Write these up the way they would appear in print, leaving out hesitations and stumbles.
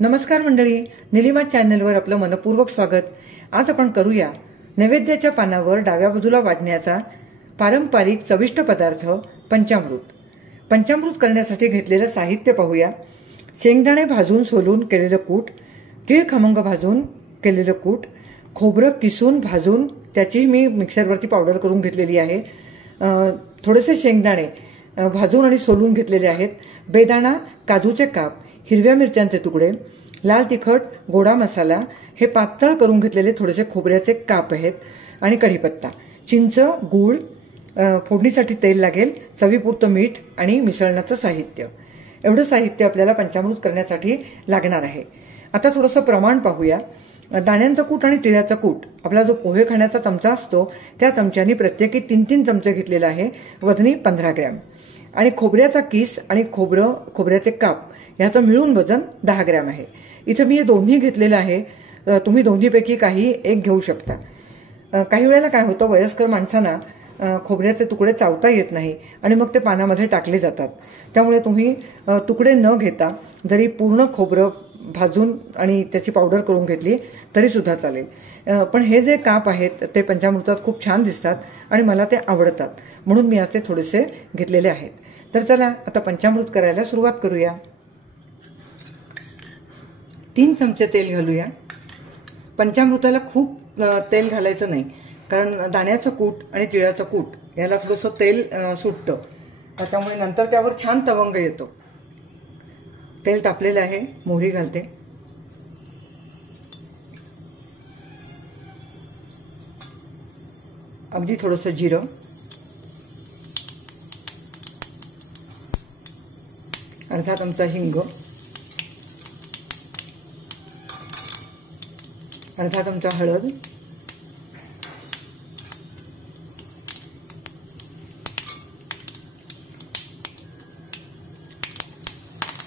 नमस्कार मंडळी, निलिमा चॅनलवर आपलं मनपूर्वक स्वागत। आज आपण करूया नैवेद्याच्या पानावर डाव्या बाजूला वाढण्याचा पारंपरिक चविष्ट पदार्थ पंचामृत। पंचामृत करण्यासाठी घेतलेलं साहित्य पाहूया। शेंगदाणे भाजून सोलून केलेलं कूट, तीळ खमंग भाजून केलेलं कूट, खोबरं किसून भाजून त्याची मी मिक्सरवरती पावडर करून घेतलेली आहे, थोडेसे शेंगदाणे भाजून आणि सोलून घेतलेले आहेत, बेदाणा, काजूचे काप, हिरव्या मिरच्यांचे तुकडे, लाल तिखट, गोडा मसाला, हे पातळ करून घेतलेले थोडेसे खोबऱ्याचे काप आहेत आणि कढीपत्ता, चिंच, गूळ, फोडणीसाठी तेल लागेल, चवीपुरतं मीठ आणि मिसळण्याचं साहित्य। एवढं साहित्य आपल्याला पंचामृत करण्यासाठी लागणार आहे। आता थोडंसं प्रमाण पाहूया। दाण्यांचं कूट आणि तिळाचं कूट, आपला जो पोहे खाण्याचा चमचा असतो त्या चमच्यानी प्रत्येकी 3-3 चमचे घेतलेला आहे, वजनी 15 ग्रॅम, आणि खोबऱ्याचा किस आणि खोबऱ्याचे काप याचं मिळून वजन 10 ग्रॅम आहे। इथे मी हे दोन्ही घेतलेलं आहे, तुम्ही दोन्हीपैकी काही एक घेऊ शकता। काही वेळेला काय होतं, वयस्कर माणसांना खोबऱ्याचे तुकडे चावता येत नाही आणि मग ते पानामध्ये टाकले जातात, त्यामुळे तुम्ही तुकडे न घेता जरी पूर्ण खोबरं भाजून आणि त्याची पावडर करून घेतली तरी सुद्धा चालेल। पण हे जे काप आहेत ते पंचामृतात खूप छान दिसतात आणि मला ते आवडतात, म्हणून मी आज ते थोडेसे घेतलेले आहेत। तर चला आता पंचामृत करायला सुरुवात करूया। 3 चमचे तेल घालूया। पंचामृताला खूप तेल घालायचं नाही, कारण दाण्याचं कूट आणि तिळाचं कूट याला थोडंसं तेल सुटतं, त्यामुळे नंतर त्यावर छान तवंग येतो। तेल तापलेलं आहे, मोहरी घालते, अगदी थोडंसं जिरं, अर्धा चमचा हिंग, अर्धा चमचा हळद,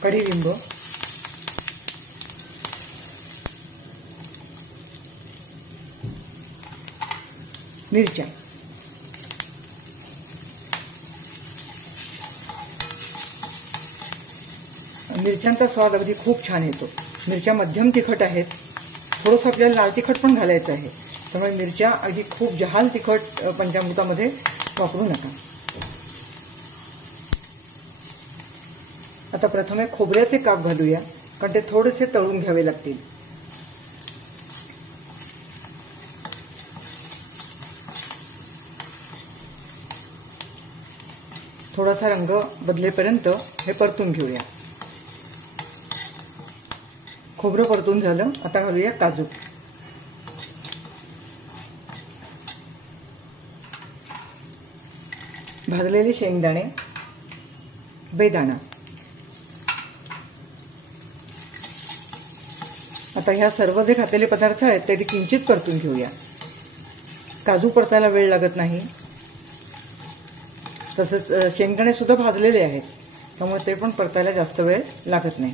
कढीलिंब, मिरच्या, मिरच्यांचा स्वाद अगदी खूप छान येतो। मिरच्या मध्यम तिखट आहेत, थोडंसं आपल्याला लाल तिखट पण घालायचं आहे, त्यामुळे मिरच्या अगदी खूप जहाल तिखट पंचामृतामध्ये वापरू नका। आता प्रथमे खोबऱ्याचे काप घालूया, कारण ते थोडेसे तळून घ्यावे लागतील। थोडासा रंग बदलेपर्यंत हे परतून घेऊया। खोबरं परतून झालं, आता घालूया काजू, भाजलेले शेंगदाणे, बेदाणा। आता ह्या सर्व जे घातलेले पदार्थ आहेत ते किंचित परतून घेऊया। काजू परतायला वेळ लागत नाही, तसंच शेंगदाणे सुद्धा भाजलेले आहेत, त्यामुळे ते पण परतायला जास्त वेळ लागत नाही।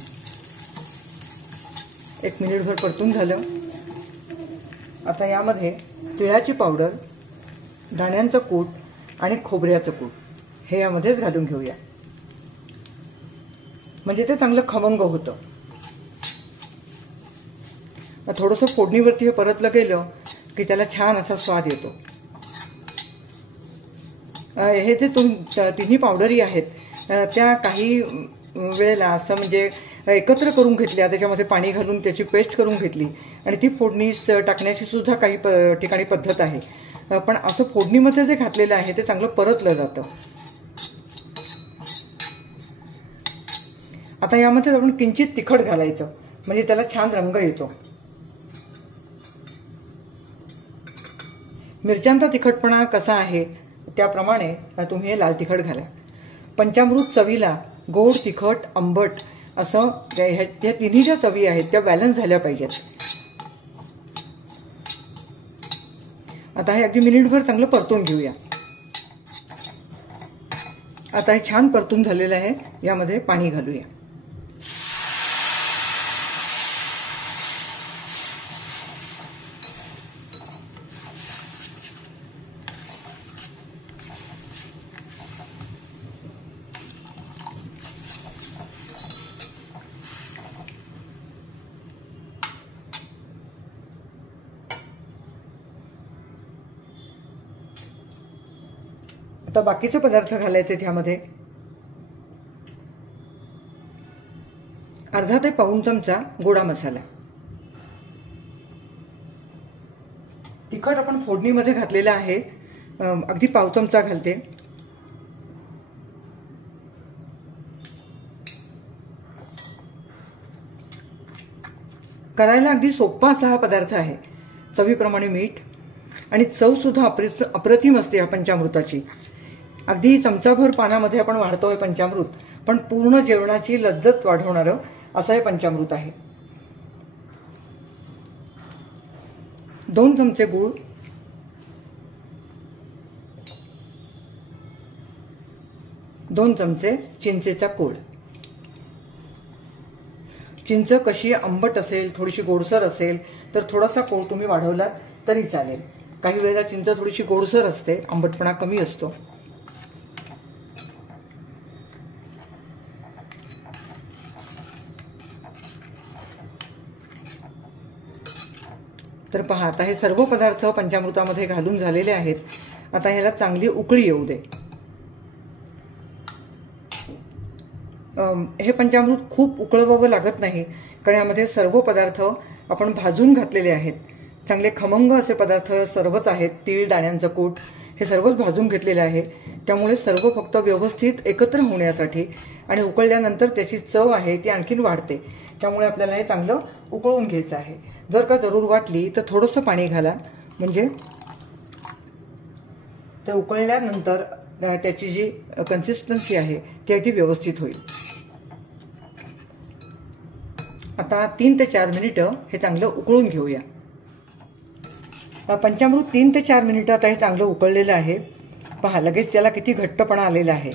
1 मिनिटभर परतून झालं। आता यामध्ये तिळाची पावडर, दाण्यांचं कूट आणि खोबऱ्याचं कूट हे यामध्येच घालून घेऊया, म्हणजे ते चांगलं खमंग होतं। थोडंसं फोडणीवरती हे परतलं गेलं की त्याला छान असा स्वाद येतो। हे जे तिन्ही पावडरी आहेत त्या काही वेळेला असं म्हणजे एकत्र करून घेतल्या, त्याच्यामध्ये पाणी घालून त्याची पेस्ट करून घेतली आणि ती फोडणी टाकण्याची सुद्धा काही ठिकाणी पद्धत आहे, पण असं फोडणीमध्ये जे घातलेलं आहे ते चांगलं परतलं जातं। आता यामध्ये आपण किंचित तिखट घालायचं, म्हणजे त्याला छान रंग येतो। मिरच्यांचा तिखटपणा कसा आहे त्याप्रमाणे तुम्ही हे लाल तिखट घाला। पंचामृत चवीला गोड, तिखट, आंबट असं या तिन्ही ज्या चवी आहेत त्या बॅलन्स झाल्या पाहिजेत। आता हे अगदी मिनिटभर चांगलं परतून घेऊया। आता हे छान परतून झालेलं आहे, यामध्ये पाणी घालूया। आता बाकीचे पदार्थ घालायचे त्यामध्ये. अर्धा ते पाऊण चमचा गोडा मसाला. तिखट आपण फोडणीमध्ये घातलेला आहे, अगदी पाव चमचा घालते. करायला अगदी सोपा असा हा पदार्थ आहे. चवीप्रमाणे मीठ आणि चव सुद्धा अप्रतिम असते या पंचामृताची. अगदी चमचाभर पानामध्ये आपण वाढतोय पंचामृत, पण पूर्ण जेवणाची लज्जत वाढवणारं असं हे पंचामृत आहे. 2 चमचे गूळ, 2 चमचे चिंचेचा कोळ. चिंच कशी आंबट असेल, थोडीशी गोडसर असेल तर थोडासा कोळ तुम्ही वाढवलात तरी चालेल. काही वेळेला चिंच थोडीशी गोडसर असते, आंबटपणा कमी असतो. तर पहा, आता हे सर्व पदार्थ पंचामृतामध्ये घालून झालेले आहेत. आता ह्याला चांगली उकळी येऊ दे. हे पंचामृत खूप उकळवावं लागत नाही, कारण यामध्ये सर्व पदार्थ आपण भाजून घातलेले आहेत. चांगले खमंग असे पदार्थ सर्वच आहेत. तीळ, दाण्यांचं कूट हे सर्वच भाजून घेतलेले आहे. त्यामुळे सर्व फक्त व्यवस्थित एकत्र होण्यासाठी आणि उकळल्यानंतर त्याची चव आहे ती आणखीन वाढते. त्यामुळे आपल्याला हे चांगलं उकळून घ्यायचं आहे. जर का जरूर वाटली तर थोडंसं पाणी घाला, म्हणजे ते उकळल्यानंतर त्याची जी कन्सिस्टन्सी आहे ती अगदी व्यवस्थित होईल. आता 3 ते 4 मिनिटं हे चांगलं उकळून घेऊया. पंचामृत 3 ते 4 मिनिटं आता हे चांगलं उकळलेलं आहे. पहा, लगेच त्याला किती घट्टपणा आलेला आहे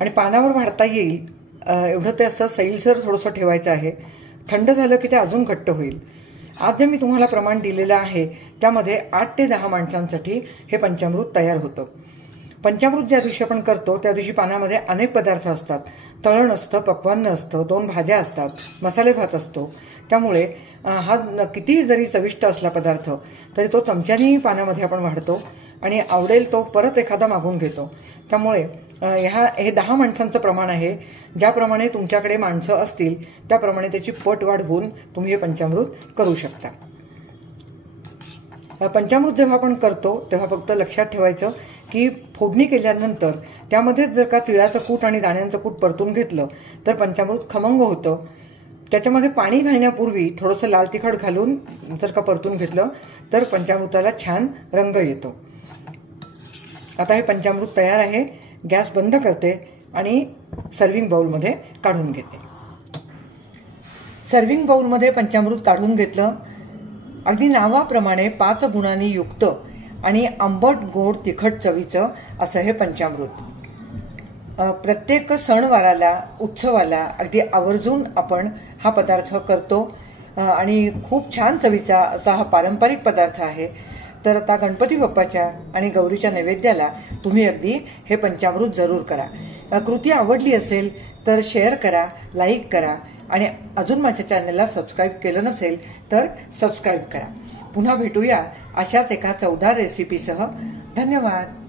आणि पानावर वाढता येईल एवढं ते असं सैलसर थोडंसं ठेवायचं आहे. थंड झालं की ते अजून घट्ट होईल. आज जे मी तुम्हाला प्रमाण दिलेलं आहे त्यामध्ये 8 ते 10 माणसांसाठी हे पंचामृत तयार होतं. पंचामृत ज्या दिवशी आपण करतो त्या दिवशी पानामध्ये अनेक पदार्थ असतात. तळण असतं, पक्वान्न असतं, 2 भाज्या असतात, मसाले भात असतो. त्यामुळे हा किती जरी चविष्ट असला पदार्थ तरी तो चमच्यानी पानामध्ये आपण वाढतो आणि आवडेल तो परत एखादा मागून घेतो. त्यामुळे हे 10 माणसांचं प्रमाण आहे. ज्याप्रमाणे तुमच्याकडे माणसं असतील त्याप्रमाणे त्याची पट वाढवून तुम्ही हे पंचामृत करू शकता. पंचामृत जेव्हा आपण करतो तेव्हा फक्त लक्षात ठेवायचं की फोडणी केल्यानंतर त्यामध्ये जर का तिळाचं कूट आणि दाण्यांचं कूट परतून घेतलं तर पंचामृत खमंग होतं. त्याच्यामध्ये पाणी घालण्यापूर्वी थोडंसं लाल तिखट घालून जर का परतून घेतलं तर पंचामृताला छान रंग येतो. आता हे पंचामृत तयार आहे. गॅस बंद करते आणि सर्विंग बाउलमध्ये काढून घेते. सर्विंग बाउलमध्ये पंचामृत काढून घेतलं. अगदी नावाप्रमाणे 5 गुणांनी युक्त आणि आंबट गोड तिखट चवीचं असं हे पंचामृत. प्रत्येक सणवाराला, उत्सवाला अगदी आवर्जून आपण हा पदार्थ करतो आणि खूप छान चवीचा असा हा पारंपरिक पदार्थ आहे. तर आता गणपती बाप्पाच्या आणि गौरीच्या नैवेद्याला तुम्ही अगदी हे पंचामृत जरूर करा. कृती आवडली असेल तर शेअर करा, लाईक करा आणि अजून माझ्या चॅनलला सबस्क्राईब केलं नसेल तर सबस्क्राईब करा. पुन्हा भेटूया अशाच एका चवदार रेसिपीसह. धन्यवाद.